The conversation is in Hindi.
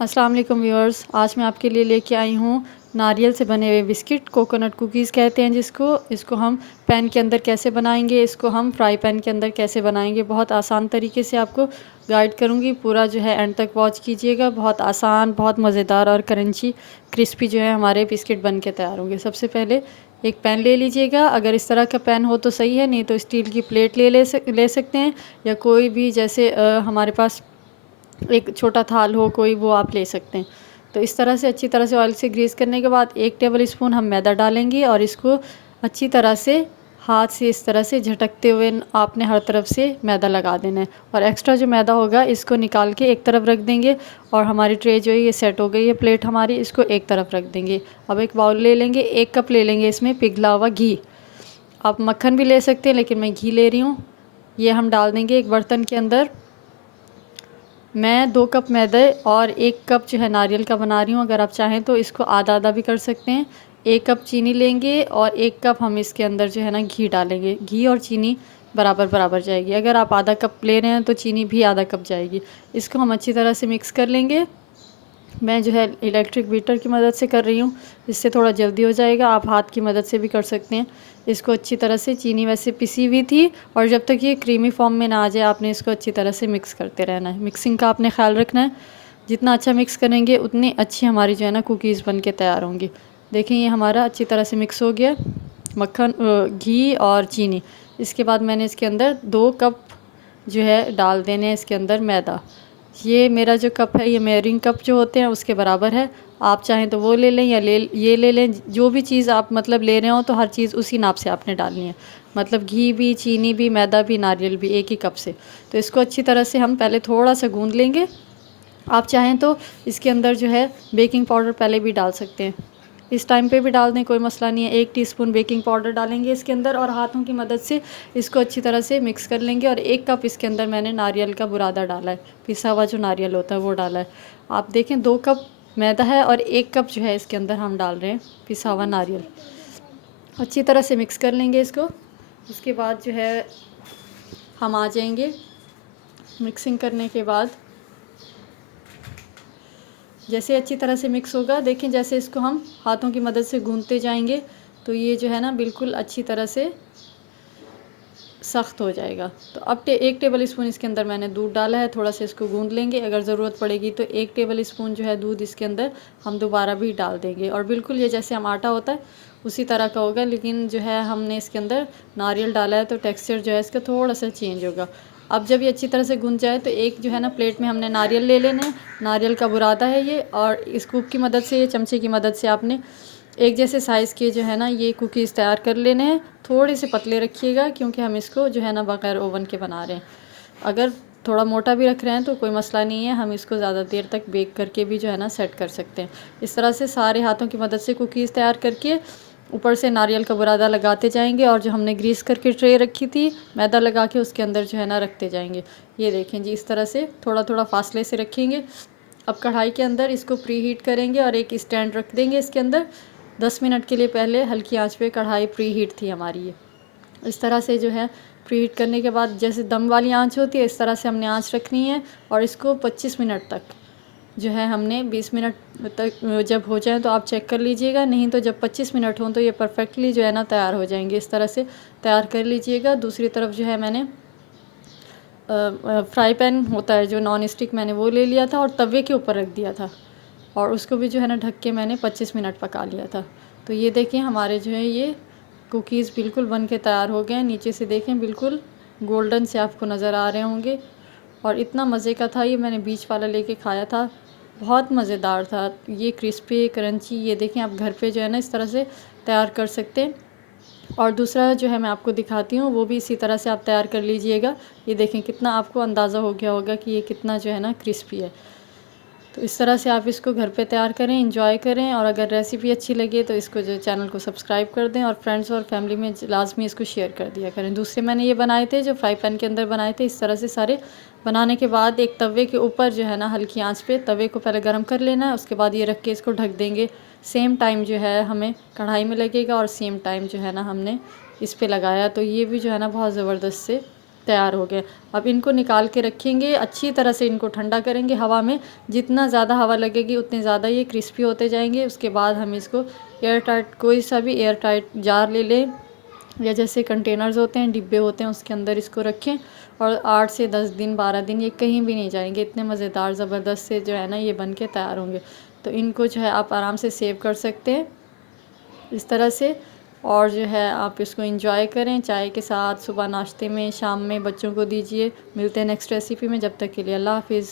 अस्सलाम वालेकुम व्यूअर्स, आज मैं आपके लिए लेके आई हूँ नारियल से बने हुए बिस्किट, कोकोनट कुकीज़ कहते हैं इसको हम पैन के अंदर कैसे बनाएंगे, इसको हम फ्राई पैन के अंदर कैसे बनाएंगे। बहुत आसान तरीके से आपको गाइड करूँगी, पूरा जो है एंड तक वॉच कीजिएगा। बहुत आसान, बहुत मज़ेदार और क्रंची क्रिस्पी जो है हमारे बिस्किट बन के तैयार होंगे। सबसे पहले एक पैन ले लीजिएगा। अगर इस तरह का पैन हो तो सही है, नहीं तो स्टील की प्लेट ले सकते हैं, या कोई भी जैसे हमारे पास एक छोटा थाल हो कोई, वो आप ले सकते हैं। तो इस तरह से अच्छी तरह से ऑयल से ग्रीस करने के बाद 1 टेबल स्पून हम मैदा डालेंगे और इसको अच्छी तरह से हाथ से इस तरह से झटकते हुए आपने हर तरफ से मैदा लगा देना है। और एक्स्ट्रा जो मैदा होगा इसको निकाल के एक तरफ रख देंगे। और हमारी ट्रे जो है ये सेट हो गई है, प्लेट हमारी, इसको एक तरफ रख देंगे। अब एक बाउल ले लेंगे, 1 कप ले लेंगे इसमें पिघला हुआ घी। आप मक्खन भी ले सकते हैं, लेकिन मैं घी ले रही हूँ। ये हम डाल देंगे एक बर्तन के अंदर। मैं 2 कप मैदे और 1 कप जो है नारियल का बना रही हूँ। अगर आप चाहें तो इसको आधा आधा भी कर सकते हैं। 1 कप चीनी लेंगे और 1 कप हम इसके अंदर जो है ना घी डालेंगे। घी और चीनी बराबर बराबर जाएगी। अगर आप आधा कप ले रहे हैं तो चीनी भी आधा कप जाएगी। इसको हम अच्छी तरह से मिक्स कर लेंगे। मैं जो है इलेक्ट्रिक बीटर की मदद से कर रही हूँ, इससे थोड़ा जल्दी हो जाएगा। आप हाथ की मदद से भी कर सकते हैं। इसको अच्छी तरह से, चीनी वैसे पिसी हुई थी, और जब तक ये क्रीमी फॉर्म में ना आ जाए आपने इसको अच्छी तरह से मिक्स करते रहना है। मिक्सिंग का आपने ख्याल रखना है, जितना अच्छा मिक्स करेंगे उतनी अच्छी हमारी जो है ना कुकीज़ बन के तैयार होंगी। देखें ये हमारा अच्छी तरह से मिक्स हो गया, मक्खन, घी और चीनी। इसके बाद मैंने इसके अंदर 2 कप जो है डाल देने हैं इसके अंदर मैदा। ये मेरा जो कप है ये मेयरिंग कप जो होते हैं उसके बराबर है। आप चाहें तो वो ले लें या ये ले लें। जो भी चीज़ आप मतलब ले रहे हो तो हर चीज़ उसी नाप से आपने डालनी है। मतलब घी भी, चीनी भी, मैदा भी, नारियल भी एक ही कप से। तो इसको अच्छी तरह से हम पहले थोड़ा सा गूंद लेंगे। आप चाहें तो इसके अंदर जो है बेकिंग पाउडर पहले भी डाल सकते हैं, इस टाइम पे भी डाल दें, कोई मसला नहीं है। 1 टीस्पून बेकिंग पाउडर डालेंगे इसके अंदर और हाथों की मदद से इसको अच्छी तरह से मिक्स कर लेंगे। और 1 कप इसके अंदर मैंने नारियल का बुरादा डाला है, पिसा हुआ जो नारियल होता है वो डाला है। आप देखें 2 कप मैदा है और 1 कप जो है इसके अंदर हम डाल रहे हैं पिसा हुआ नारियल। अच्छी तरह से मिक्स कर लेंगे इसको। उसके बाद जो है हम आ जाएंगे मिक्सिंग करने के बाद, जैसे अच्छी तरह से मिक्स होगा, देखें जैसे इसको हम हाथों की मदद से गूंथते जाएंगे तो ये जो है ना बिल्कुल अच्छी तरह से सख्त हो जाएगा। तो अब 1 टेबल स्पून इसके अंदर मैंने दूध डाला है। थोड़ा सा इसको गूंद लेंगे, अगर ज़रूरत पड़ेगी तो 1 टेबल स्पून जो है दूध इसके अंदर हम दोबारा भी डाल देंगे। और बिल्कुल ये जैसे हम आटा होता है उसी तरह का होगा, लेकिन जो है हमने इसके अंदर नारियल डाला है तो टेक्सचर जो है इसका थोड़ा सा चेंज होगा। अब जब ये अच्छी तरह से गूंद जाए तो एक जो है ना प्लेट में हमने नारियल ले लेना है। नारियल का बुरादा है ये, और स्कूप की मदद से, ये चमचे की मदद से आपने एक जैसे साइज़ के जो है ना ये कुकीज़ तैयार कर लेने हैं। थोड़े से पतले रखिएगा क्योंकि हम इसको जो है ना बग़ैर ओवन के बना रहे हैं। अगर थोड़ा मोटा भी रख रहे हैं तो कोई मसला नहीं है, हम इसको ज़्यादा देर तक बेक करके भी जो है ना सेट कर सकते हैं। इस तरह से सारे हाथों की मदद से कुकीज़ तैयार करके ऊपर से नारियल का बुरादा लगाते जाएंगे, और जो हमने ग्रीस करके ट्रे रखी थी मैदा लगा के उसके अंदर जो है ना रखते जाएंगे। ये देखें जी, इस तरह से थोड़ा थोड़ा फासले से रखेंगे। अब कढ़ाई के अंदर इसको प्री हीट करेंगे और एक स्टैंड रख देंगे इसके अंदर। 10 मिनट के लिए पहले हल्की आंच पे कढ़ाई प्री हीट थी हमारी ये। इस तरह से जो है प्री हीट करने के बाद जैसे दम वाली आंच होती है इस तरह से हमने आंच रखनी है। और इसको 25 मिनट तक जो है हमने, 20 मिनट तक जब हो जाए तो आप चेक कर लीजिएगा, नहीं तो जब 25 मिनट हों तो ये परफेक्टली जो है ना तैयार हो जाएंगे। इस तरह से तैयार कर लीजिएगा। दूसरी तरफ जो है मैंने फ्राई पैन होता है जो नॉन स्टिक, मैंने वो ले लिया था और तवे के ऊपर रख दिया था, और उसको भी जो है ना ढक के मैंने 25 मिनट पका लिया था। तो ये देखें हमारे जो है ये कुकीज़ बिल्कुल बन के तैयार हो गए हैं। नीचे से देखें बिल्कुल गोल्डन से आपको नज़र आ रहे होंगे। और इतना मज़े का था ये, मैंने बीच वाला लेके खाया था, बहुत मज़ेदार था ये, क्रिस्पी क्रंची। ये देखें आप घर पे जो है ना इस तरह से तैयार कर सकते हैं। और दूसरा जो है मैं आपको दिखाती हूँ, वो भी इसी तरह से आप तैयार कर लीजिएगा। ये देखें कितना आपको अंदाज़ा हो गया होगा कि ये कितना जो है ना क्रिस्पी है। तो इस तरह से आप इसको घर पे तैयार करें, इंजॉय करें। और अगर रेसिपी अच्छी लगे तो इसको जो चैनल को सब्सक्राइब कर दें, और फ्रेंड्स और फैमिली में लाजमी इसको शेयर कर दिया करें। दूसरे मैंने ये बनाए थे जो फ्राई पैन के अंदर बनाए थे। इस तरह से सारे बनाने के बाद एक तवे के ऊपर जो है ना हल्की आंच पे तवे को पहले गर्म कर लेना है। उसके बाद ये रख के इसको ढक देंगे। सेम टाइम जो है हमें कढ़ाई में लगेगा और सेम टाइम जो है ना हमने इस पर लगाया, तो ये भी जो है ना बहुत ज़बरदस्त से तैयार हो गए। अब इनको निकाल के रखेंगे, अच्छी तरह से इनको ठंडा करेंगे हवा में। जितना ज़्यादा हवा लगेगी उतने ज़्यादा ये क्रिस्पी होते जाएंगे। उसके बाद हम इसको एयर टाइट, कोई सा भी एयर टाइट जार ले लें या जैसे कंटेनर्स होते हैं, डिब्बे होते हैं, उसके अंदर इसको रखें और 8 से 10 दिन 12 दिन ये कहीं भी नहीं जाएंगे। इतने मज़ेदार ज़बरदस्त से जो है ना ये बन के तैयार होंगे। तो इनको जो है आप आराम से सेव कर सकते हैं इस तरह से। और जो है आप इसको एंजॉय करें चाय के साथ, सुबह नाश्ते में, शाम में बच्चों को दीजिए। मिलते हैं नेक्स्ट रेसिपी में, जब तक के लिए अल्लाह हाफिज़।